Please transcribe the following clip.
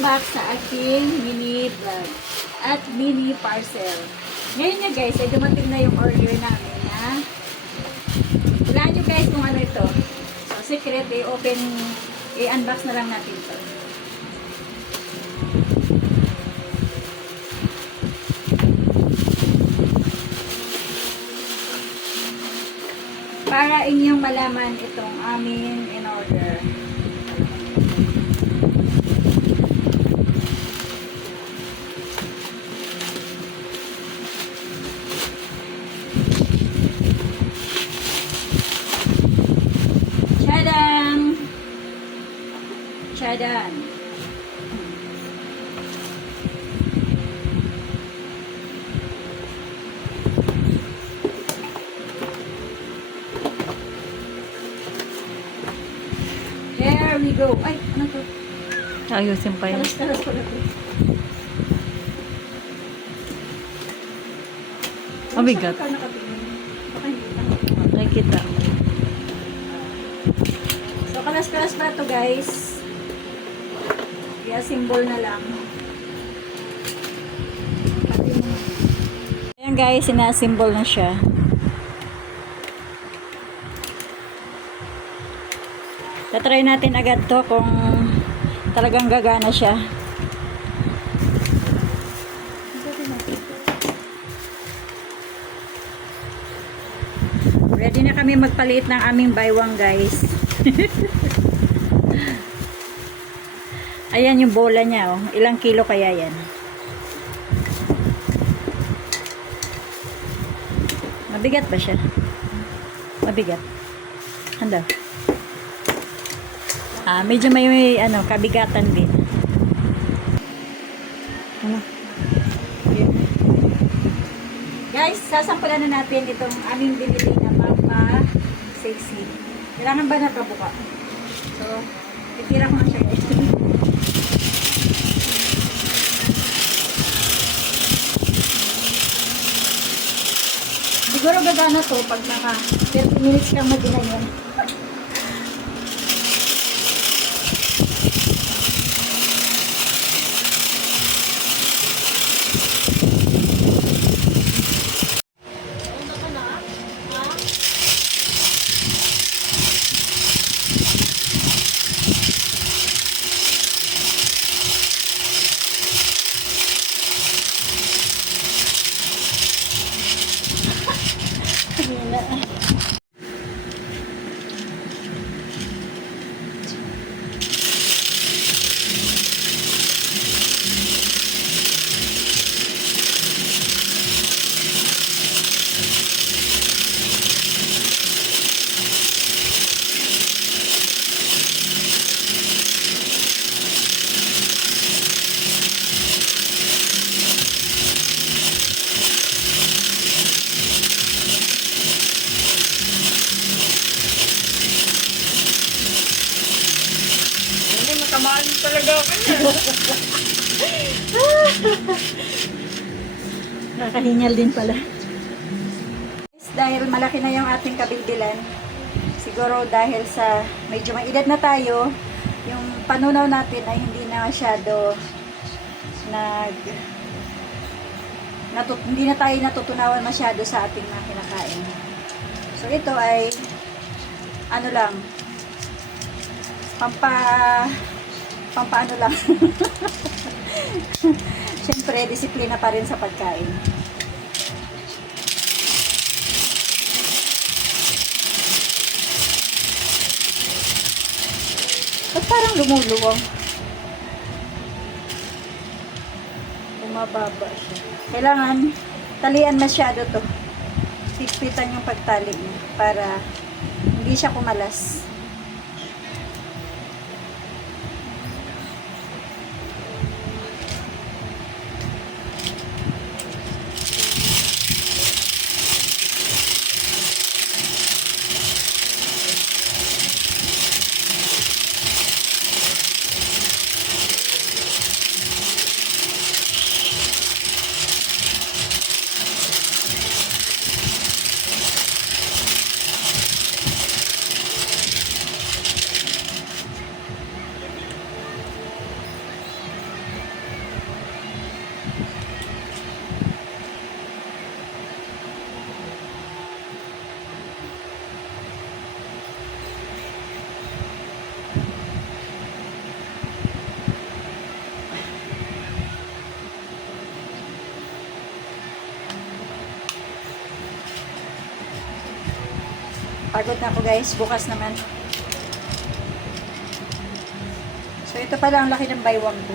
mag-unbox sa aking mini vlog at mini parcel. Ngayon nga guys, ay dumating na yung order namin na hulaan nyo guys kung ano ito. So, secret, i-open, i-unbox na lang natin ito. Para inyong malaman itong aming in-order. Tadam! Tadam! There we go. Ay, ano to? Ayusin pa yun. Talas-talas pala to. Mabigat. Saan ka nakatingin? Baka hindi ka. Okay, kita. So, kalas-kalas pa to guys. Kaya symbol na lang. Ayan guys, sina-symbol na siya. Tatry natin agad to kung talagang gagana siya. Ready na kami magpalit ng aming baywang guys. Ayan yung bola niya oh. Ilang kilo kaya yan? Mabigat ba siya? Mabigat. Handa. Medyo may ano, kabigatan din. Ano? Yun. Guys, sasampulan na natin itong aming binili na Papa Sexy. Kailangan ba nakabuka? So, itira ko na siya guys. Siguro gagana to pag mga 30 minutes kang maginayon. Tamaan talaga ako niya. Nakakahingal din pala. Dahil malaki na yung ating kabilbilan, siguro dahil sa medyo may edad na tayo, yung panunaw natin ay hindi na masyado hindi na tayo natutunawan masyado sa ating mga kinakain. So ito ay ano lang, pampaano lang. Siyempre, disiplina pa rin sa pagkain. Ba't parang lumuluwang? Bumababa siya. Kailangan talian masyado to. Pigpitan yung pagtali niya para hindi siya kumalas. Pagod na ako guys. Bukas naman. So ito pala ang laki ng baywang ko.